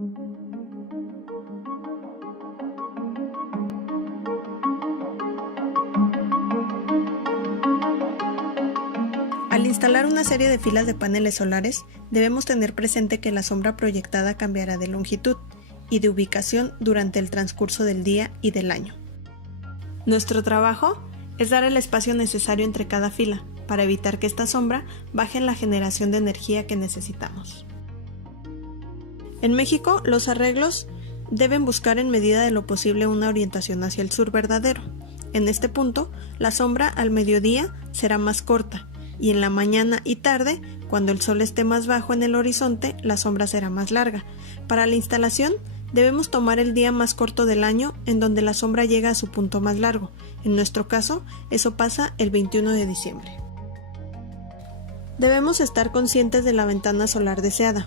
Al instalar una serie de filas de paneles solares, debemos tener presente que la sombra proyectada cambiará de longitud y de ubicación durante el transcurso del día y del año. Nuestro trabajo es dar el espacio necesario entre cada fila para evitar que esta sombra baje en la generación de energía que necesitamos. En México, los arreglos deben buscar en medida de lo posible una orientación hacia el sur verdadero. En este punto, la sombra al mediodía será más corta y en la mañana y tarde, cuando el sol esté más bajo en el horizonte, la sombra será más larga. Para la instalación, debemos tomar el día más corto del año en donde la sombra llega a su punto más largo. En nuestro caso, eso pasa el 21 de diciembre. Debemos estar conscientes de la ventana solar deseada.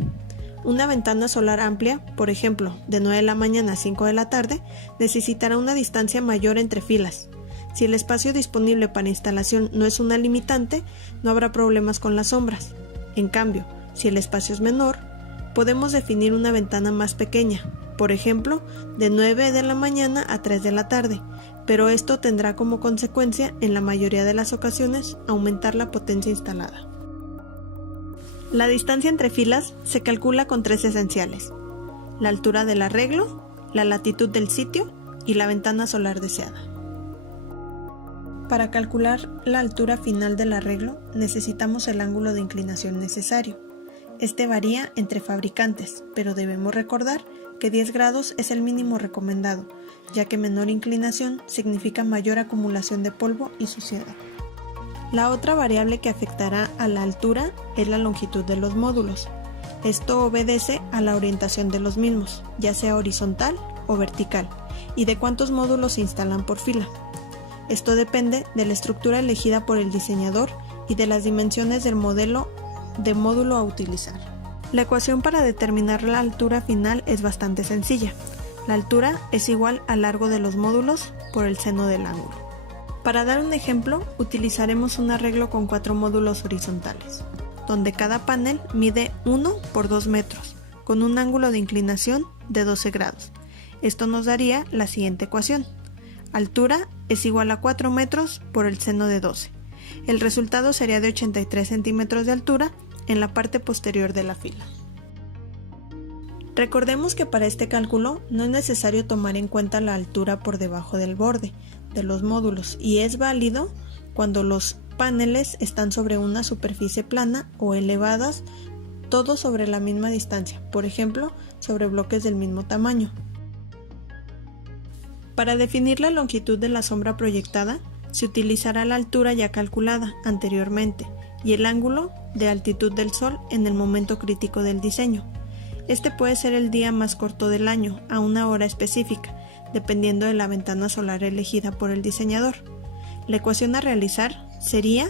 Una ventana solar amplia, por ejemplo, de 9 de la mañana a 5 de la tarde, necesitará una distancia mayor entre filas. Si el espacio disponible para instalación no es una limitante, no habrá problemas con las sombras. En cambio, si el espacio es menor, podemos definir una ventana más pequeña, por ejemplo, de 9 de la mañana a 3 de la tarde, pero esto tendrá como consecuencia, en la mayoría de las ocasiones, aumentar la potencia instalada. La distancia entre filas se calcula con 3 esenciales: la altura del arreglo, la latitud del sitio y la ventana solar deseada. Para calcular la altura final del arreglo, necesitamos el ángulo de inclinación necesario. Este varía entre fabricantes, pero debemos recordar que 10 grados es el mínimo recomendado, ya que menor inclinación significa mayor acumulación de polvo y suciedad. La otra variable que afectará a la altura es la longitud de los módulos. Esto obedece a la orientación de los mismos, ya sea horizontal o vertical, y de cuántos módulos se instalan por fila. Esto depende de la estructura elegida por el diseñador y de las dimensiones del modelo de módulo a utilizar. La ecuación para determinar la altura final es bastante sencilla. La altura es igual al largo de los módulos por el seno del ángulo. Para dar un ejemplo, utilizaremos un arreglo con 4 módulos horizontales, donde cada panel mide 1 por 2 metros, con un ángulo de inclinación de 12 grados. Esto nos daría la siguiente ecuación. Altura es igual a 4 metros por el seno de 12. El resultado sería de 83 centímetros de altura en la parte posterior de la fila. Recordemos que para este cálculo no es necesario tomar en cuenta la altura por debajo del borde de los módulos y es válido cuando los paneles están sobre una superficie plana o elevadas, todos sobre la misma distancia, por ejemplo, sobre bloques del mismo tamaño. Para definir la longitud de la sombra proyectada, se utilizará la altura ya calculada anteriormente y el ángulo de altitud del sol en el momento crítico del diseño. Este puede ser el día más corto del año a una hora específica, dependiendo de la ventana solar elegida por el diseñador. La ecuación a realizar sería: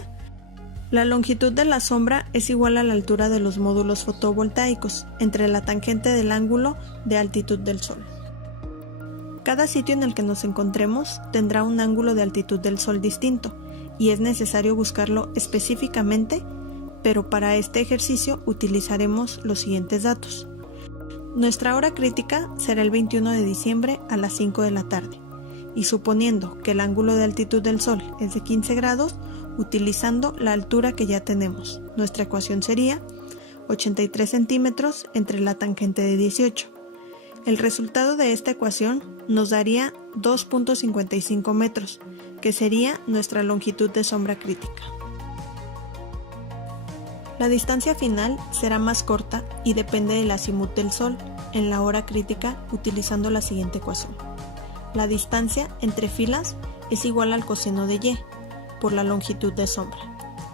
la longitud de la sombra es igual a la altura de los módulos fotovoltaicos entre la tangente del ángulo de altitud del sol. Cada sitio en el que nos encontremos tendrá un ángulo de altitud del sol distinto y es necesario buscarlo específicamente, pero para este ejercicio utilizaremos los siguientes datos. Nuestra hora crítica será el 21 de diciembre a las 5 de la tarde y suponiendo que el ángulo de altitud del sol es de 15 grados, utilizando la altura que ya tenemos, nuestra ecuación sería 83 centímetros entre la tangente de 18. El resultado de esta ecuación nos daría 2.55 metros, que sería nuestra longitud de sombra crítica. La distancia final será más corta y depende del azimut del sol en la hora crítica utilizando la siguiente ecuación. La distancia entre filas es igual al coseno de y por la longitud de sombra.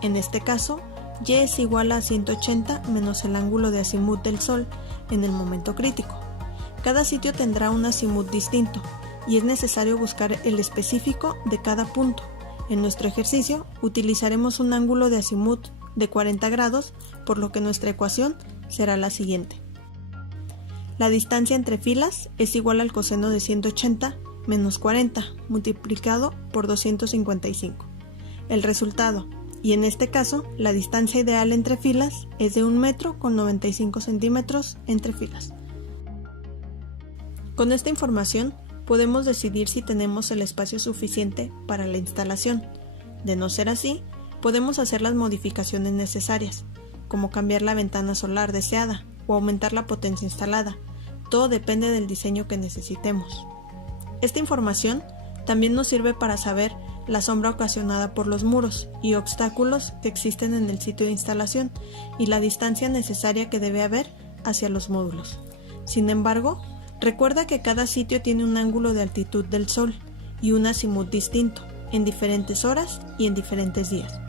En este caso, y es igual a 180 menos el ángulo de azimut del sol en el momento crítico. Cada sitio tendrá un azimut distinto y es necesario buscar el específico de cada punto. En nuestro ejercicio utilizaremos un ángulo de azimut de 40 grados, por lo que nuestra ecuación será la siguiente. La distancia entre filas es igual al coseno de 180 menos 40 multiplicado por 255. El resultado, y en este caso la distancia ideal entre filas, es de 1 metro con 95 centímetros entre filas. Con esta información podemos decidir si tenemos el espacio suficiente para la instalación. De no ser así, podemos hacer las modificaciones necesarias, como cambiar la ventana solar deseada o aumentar la potencia instalada. Todo depende del diseño que necesitemos. Esta información también nos sirve para saber la sombra ocasionada por los muros y obstáculos que existen en el sitio de instalación y la distancia necesaria que debe haber hacia los módulos. Sin embargo, recuerda que cada sitio tiene un ángulo de altitud del sol y un azimut distinto, en diferentes horas y en diferentes días.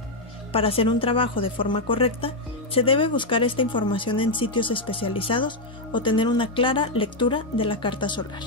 Para hacer un trabajo de forma correcta, se debe buscar esta información en sitios especializados o tener una clara lectura de la carta solar.